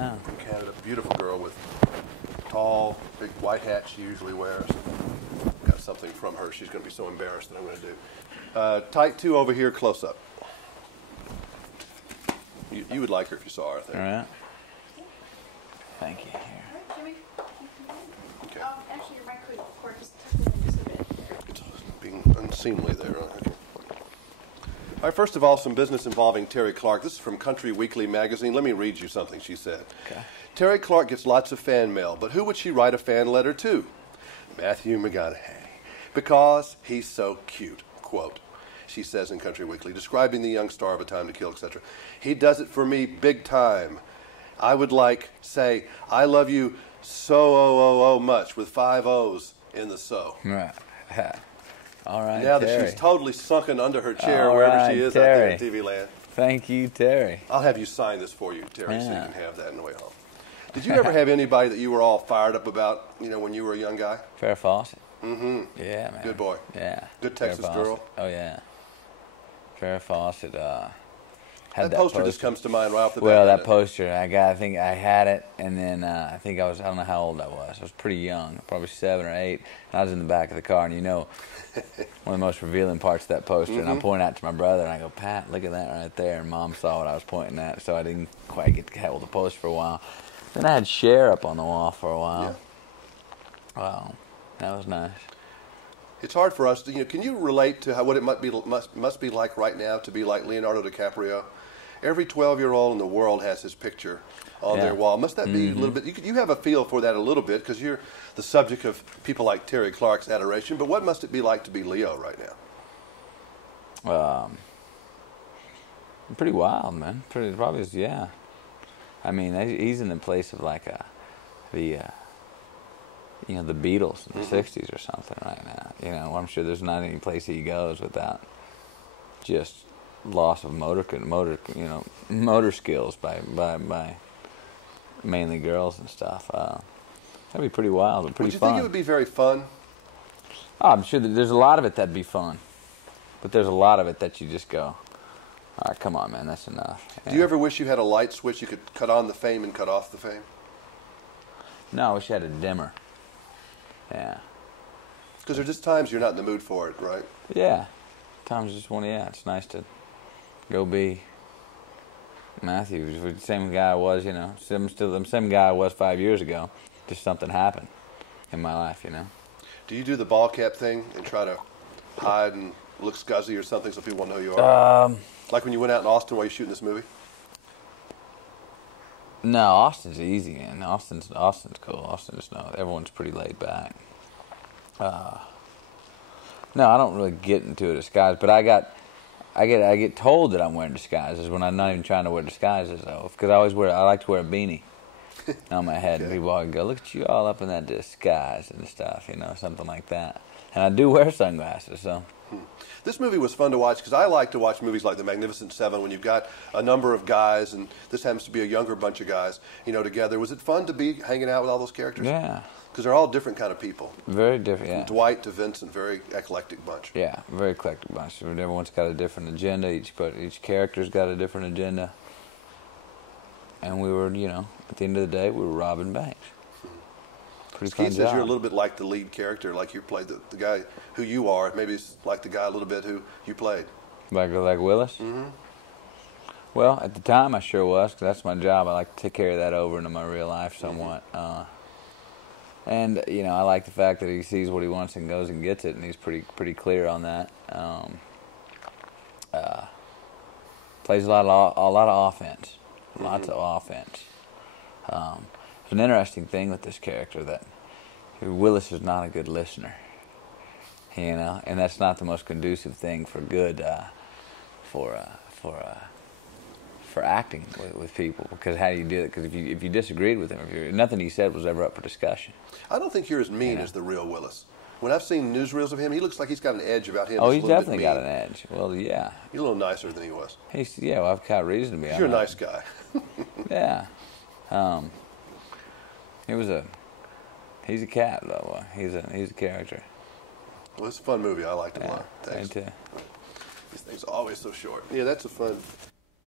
Yeah. From Canada. Beautiful girl with tall, big white hat she usually wears. Got something from her she's going to be so embarrassed that I'm going to do. Tight 2 over here, close up. You would like her if you saw her, I think. All right. Thank you. Here. All right, Jimmy. Okay. Actually, your mic cord just tucked in just a bit. It's being unseemly there. Okay. All right, first of all, some business involving Terry Clark. This is from Country Weekly magazine. Let me read you something she said. Okay. Terry Clark gets lots of fan mail, but who would she write a fan letter to? Matthew McConaughey. Because he's so cute. Quote. She says in Country Weekly, describing the young star of A Time to Kill, etc. He does it for me big time. I would say, I love you so much with 5 O's in the so. Right. All right, Now Terry. that she's totally sunken under her chair, All wherever right, she is Terry. out there in TV land. Thank you, Terry. I'll have you sign this for you, Terry, so you Yeah. can have that on the way home. Did you ever have anybody that you were all fired up about, when you were a young guy? Farrah Fawcett. Mm-hmm. Yeah, man. Good boy. Yeah. Good Texas Farrah girl. Fawcett. Oh, yeah. Farrah Fawcett had That poster just comes to mind right off the bat. Well, that doesn't it? poster, I think I had it, and then I think I don't know how old I was. I was pretty young, probably 7 or 8. And I was in the back of the car, and one of the most revealing parts of that poster, and I'm pointing out to my brother, and I go, Pat, look at that right there. And Mom saw what I was pointing at, so I didn't quite get to hold the poster for a while. Then I had Cher up on the wall for a while. Yeah. Wow, that was nice. It's hard for us to, can you relate to what it must be like right now to be like Leonardo DiCaprio? Every 12-year-old in the world has his picture on their wall. Must that be a little bit, you have a feel for that a little bit because you're the subject of people like Terry Clark's adoration, but what must it be like to be Leo right now? Pretty wild, man. Probably, yeah. I mean, he's in the place of like the Beatles in the 60s or something right now. I'm sure there's not any place he goes without just loss of motor skills by mainly girls and stuff. That'd be pretty wild and pretty Would you fun. think it would be very fun? Oh, I'm sure that there's a lot of it that'd be fun, but there's a lot of it that you just go, all right, come on, man, that's enough. Do you ever wish you had a light switch you could cut on the fame and cut off the fame? No, I wish I had a dimmer. Yeah. Because there's just times you're not in the mood for it, right? Yeah. Times just it's nice to go be Matthew. The same guy I was, I'm still the same guy I was 5 years ago. Just something happened in my life, Do you do the ball cap thing and try to hide and look scuzzy or something so people won't know who you are? Like when you went out in Austin while you're shooting this movie? No, Austin's easy, man. Austin's cool. Everyone's pretty laid back. No, I don't really get into a disguise, but I get told that I'm wearing disguises when I'm not even trying to wear disguises though, because I like to wear a beanie on my head, and people always go, look at you all up in that disguise and stuff, something like that. And I do wear sunglasses, so. This movie was fun to watch because I like to watch movies like The Magnificent Seven when you've got a number of guys, and this happens to be a younger bunch of guys, together. Was it fun to be hanging out with all those characters? Yeah. Because they're all different kind of people. Very different, yeah. From Dwight to Vincent, very eclectic bunch. Yeah, very eclectic bunch. Everyone's got a different agenda. Each character's got a different agenda. And we were, at the end of the day, we were robbing banks. Pretty fun Keith says you're a little bit like the lead character, like you played the guy who you are. Maybe it's like the guy a little bit who you played. Like Willis? Mm-hmm. Well, at the time I sure was, because that's my job. I like to take care of that over into my real life somewhat. And, I like the fact that he sees what he wants and goes and gets it, and he's pretty clear on that. Plays a lot of offense. Lots of offense. It's an interesting thing with this character that Willis is not a good listener, and that's not the most conducive thing for good for acting with people. Because how do you do it? Because if you disagreed with him, nothing he said was ever up for discussion. I don't think you're as mean as the real Willis. When I've seen newsreels of him, he looks like he's got an edge about him. Oh, he's definitely got an edge. Well, yeah. He's a little nicer than he was. Well, I've got reason to be. You're a nice guy. Yeah. He's a cat, though. He's a character. Well, it's a fun movie. I liked it a lot. Thanks. Me too. These things are always so short. Yeah, that's a fun.